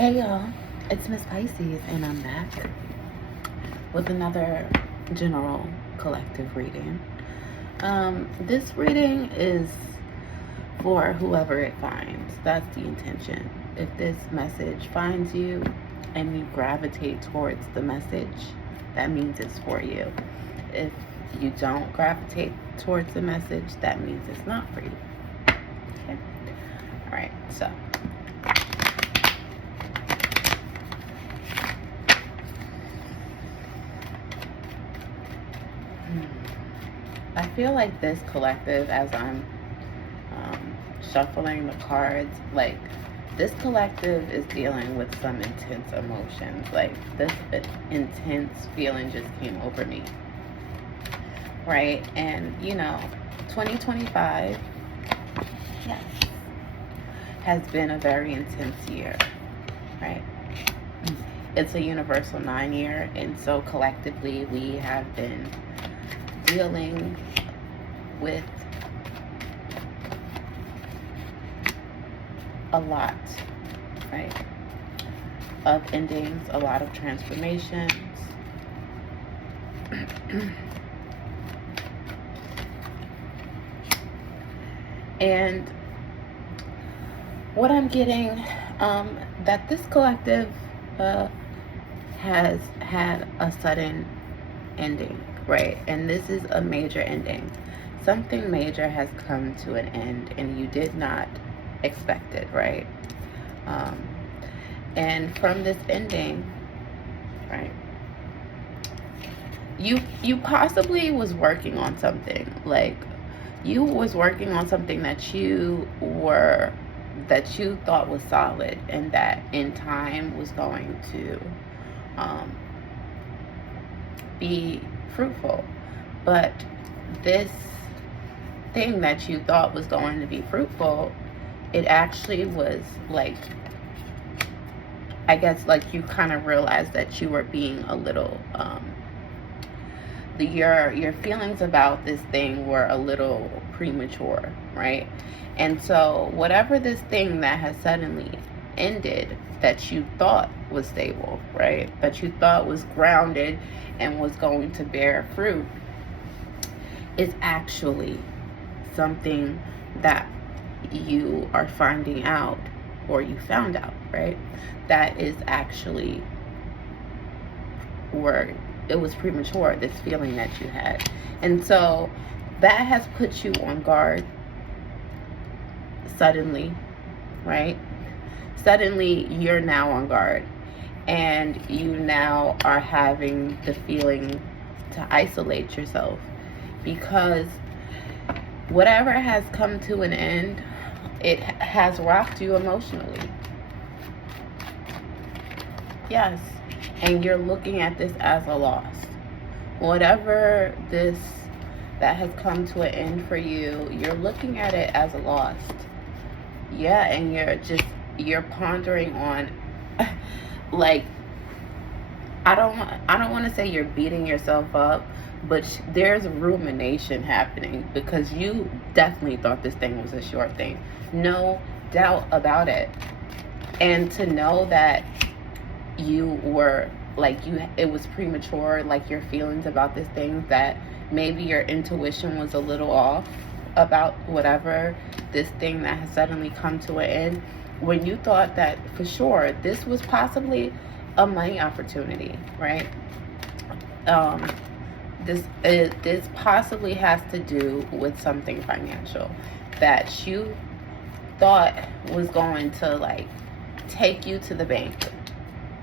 Hey y'all, it's Miss Pisces and I'm back with another general collective reading. This reading is for whoever it finds. That's the intention. If this message finds you and you gravitate towards the message, that means it's for you. If you don't gravitate towards the message, that means it's not for you. Okay? Alright, so I feel like this collective, as I'm shuffling the cards, like this collective is dealing with some intense emotions. Like this intense feeling just came over me, right? And 2025, yes, has been a very intense year, right? It's a universal 9 year, and so collectively we have been dealing with a lot, right, of endings, a lot of transformations. And what I'm getting, that this collective has had a sudden ending, right? And this is a major ending. Something major has come to an end and you did not expect it, right? And from this ending, right, you possibly was working on something. Like you was working on something that you thought was solid and that in time was going to be fruitful. But this thing that you thought was going to be fruitful, it actually was like, I guess, like you kind of realized that you were being a little your feelings about this thing were a little premature, right? And so whatever this thing that has suddenly ended, that you thought was stable, right, that you thought was grounded and was going to bear fruit, is actually something that you are finding out, or you found out, right, that is actually where it was premature, this feeling that you had. And so that has put you on guard suddenly, right? Suddenly you're now on guard and you now are having the feeling to isolate yourself, because whatever has come to an end, it has rocked you emotionally. Yes. And you're looking at this as a loss. Whatever this that has come to an end for you, you're looking at it as a loss. Yeah, and you're pondering on like, I don't want to say you're beating yourself up, but there's rumination happening because you definitely thought this thing was a short thing. No doubt about it. And to know that you were like, it was premature, like your feelings about this thing, that maybe your intuition was a little off about whatever this thing that has suddenly come to an end, when you thought that for sure this was possibly a money opportunity, right? This possibly has to do with something financial that you thought was going to like take you to the bank.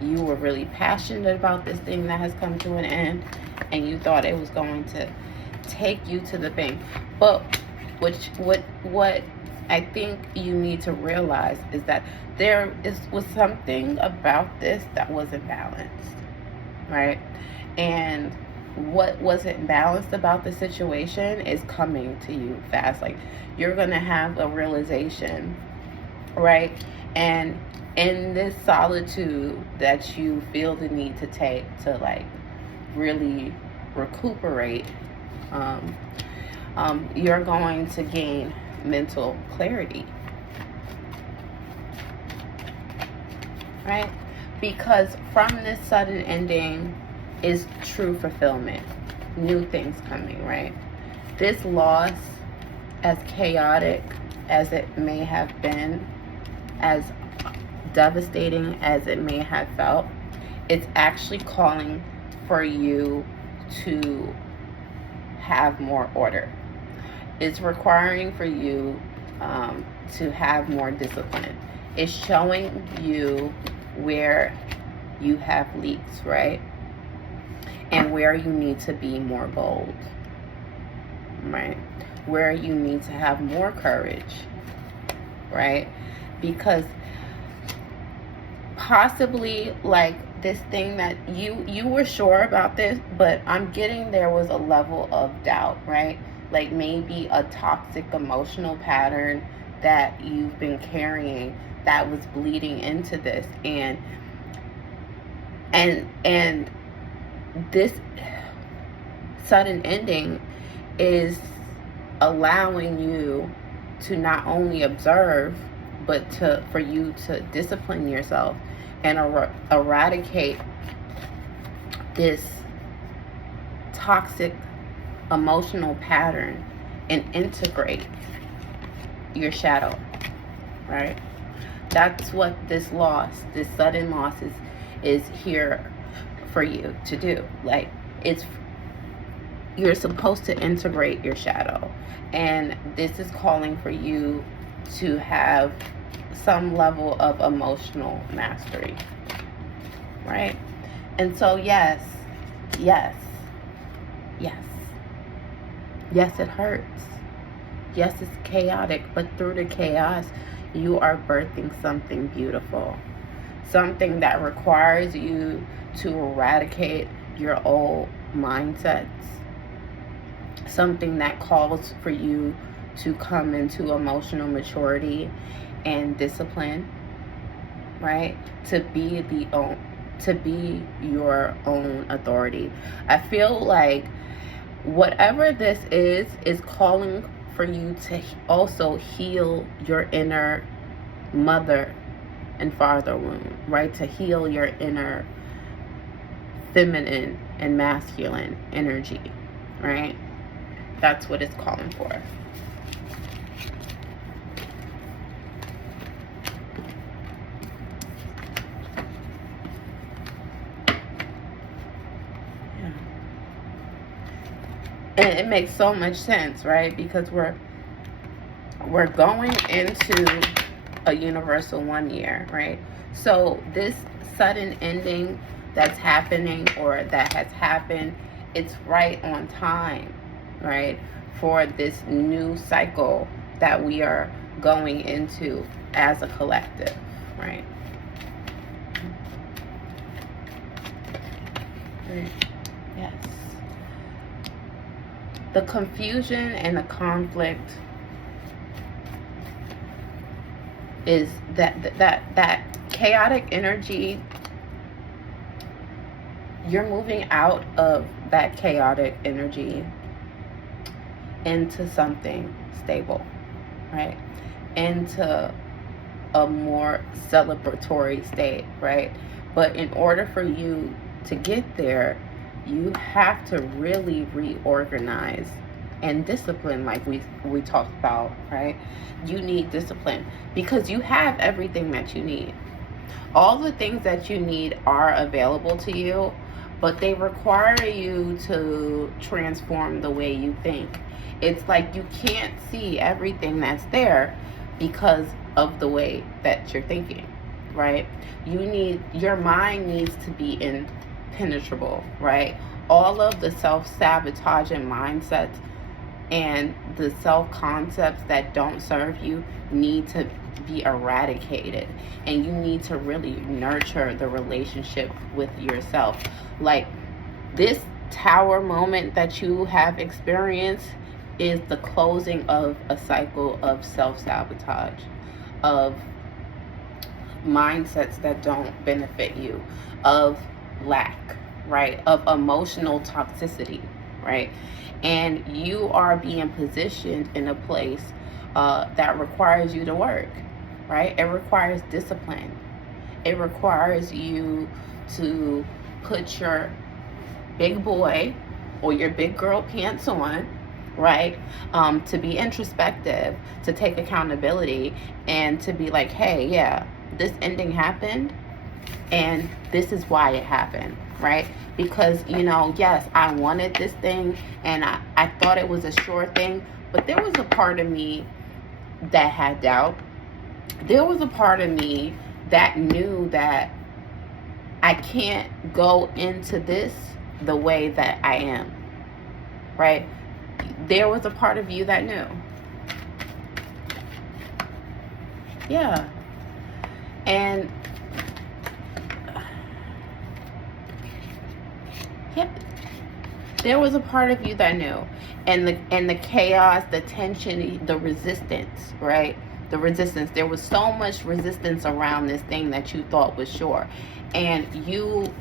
You were really passionate about this thing that has come to an end, and you thought it was going to take you to the bank. But what I think you need to realize is that was something about this that wasn't balanced, right? And what wasn't balanced about the situation is coming to you fast. Like you're gonna have a realization, right? And in this solitude that you feel the need to take to like really recuperate, you're going to gain mental clarity. right? Because from this sudden ending is true fulfillment, new things coming, right? This loss, as chaotic as it may have been, as devastating as it may have felt, it's actually calling for you to have more order. It's requiring for you to have more discipline. It's showing you where you have leaks, right? And where you need to be more bold, right? Where you need to have more courage, right? Because possibly, like, this thing that you were sure about this, but I'm getting there was a level of doubt, right? Like maybe a toxic emotional pattern that you've been carrying that was bleeding into this, and this sudden ending is allowing you to not only observe, but for you to discipline yourself and eradicate this toxic emotional pattern and integrate your shadow, right? That's what this sudden loss is here for you to do. Like, you're supposed to integrate your shadow, and this is calling for you to have some level of emotional mastery, right? And so yes, yes, yes, yes, it hurts. Yes, it's chaotic, but through the chaos, you are birthing something beautiful. Something that requires you to eradicate your old mindsets. Something that calls for you to come into emotional maturity and discipline, right? To be your own authority. I feel like whatever this is calling for you to also heal your inner mother and father wound, right? To heal your inner feminine and masculine energy, right? That's what it's calling for. Yeah. And it makes so much sense, right? Because we're going into a universal 1 year, right? So this sudden ending that's happening, or that has happened, it's right on time, right? For this new cycle that we are going into as a collective, right? Yes. The confusion and the conflict is that chaotic energy. You're moving out of that chaotic energy into something stable, right? Into a more celebratory state, right? But in order for you to get there, you have to really reorganize and discipline, like we talked about, right? You need discipline because you have everything that you need. All the things that you need are available to you, but they require you to transform the way you think. It's like you can't see everything that's there because of the way that you're thinking, right? Your mind needs to be impenetrable, right? All of the self-sabotaging mindsets and the self-concepts that don't serve you need to be eradicated, and you need to really nurture the relationship with yourself. Like, this tower moment that you have experienced is the closing of a cycle of self-sabotage, of mindsets that don't benefit you, of lack, right? Of emotional toxicity, right? And you are being positioned in a place that requires you to work, right? It requires discipline. It requires you to put your big boy or your big girl pants on, right? To be introspective, to take accountability, and to be like, hey, yeah, this ending happened, and this is why it happened, right? Because, yes, I wanted this thing, and I thought it was a sure thing, but there was a part of me that had doubt. There was a part of me that knew that I can't go into this the way that I am, right? There was a part of you that knew. Yeah. And yeah, there was a part of you that knew. And the chaos, the tension, the resistance, right? The resistance. There was so much resistance around this thing that you thought was sure. And you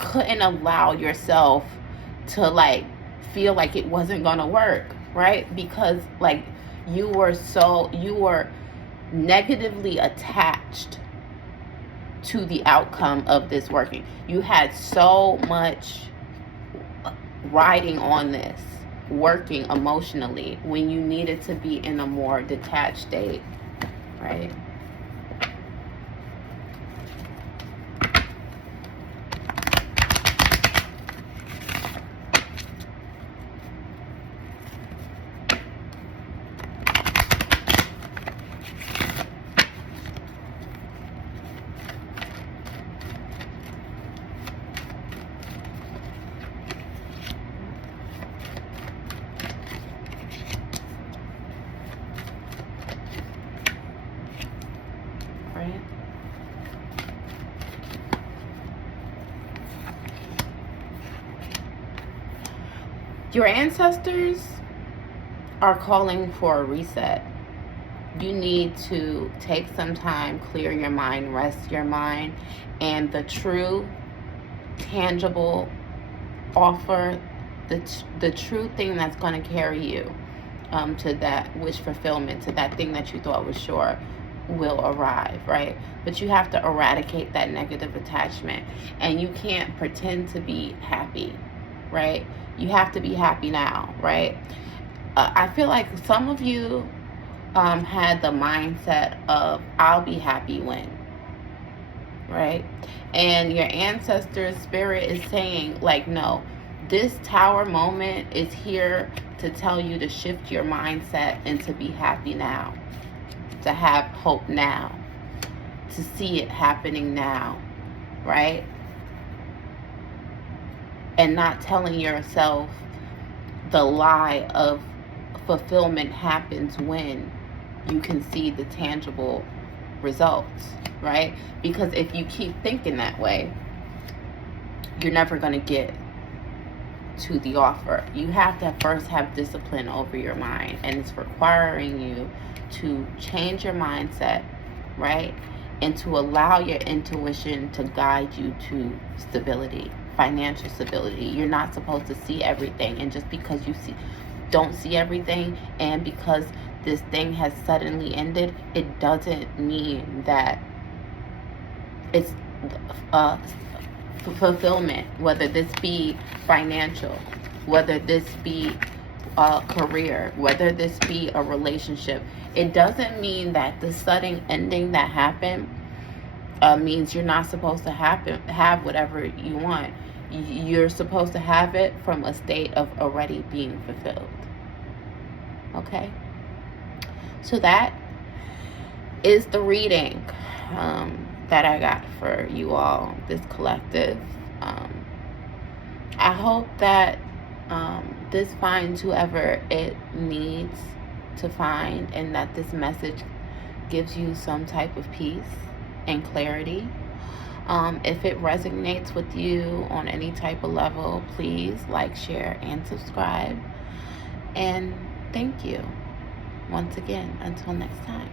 couldn't allow yourself to like feel like it wasn't gonna work, right? Because like you were negatively attached to the outcome of this working. You had so much riding on this, working emotionally, when you needed to be in a more detached state, right? Your ancestors are calling for a reset. You need to take some time, clear your mind, rest your mind, and the true, tangible offer, the true thing that's going to carry you to that wish fulfillment, to that thing that you thought was sure, will arrive, right? But you have to eradicate that negative attachment, and you can't pretend to be happy, right? You have to be happy now, right? I feel like some of you had the mindset of I'll be happy when, right? And your ancestors' spirit is saying like, no, this tower moment is here to tell you to shift your mindset and to be happy now, to have hope now, to see it happening now, right? And not telling yourself the lie of fulfillment happens when you can see the tangible results, right? Because if you keep thinking that way, you're never going to get to the offer. You have to first have discipline over your mind, and it's requiring you to change your mindset, right? And to allow your intuition to guide you to stability, financial stability. You're not supposed to see everything, and just because you don't see everything, and because this thing has suddenly ended, it doesn't mean that it's fulfillment, whether this be financial, whether this be a career, whether this be a relationship. It doesn't mean that the sudden ending that happened means you're not supposed to have whatever you want. You're supposed to have it from a state of already being fulfilled. Okay? So that is the reading that I got for you all, this collective. I hope that this finds whoever it needs to find, and that this message gives you some type of peace and clarity. If it resonates with you on any type of level, please like, share, and subscribe. And thank you once again. Until next time.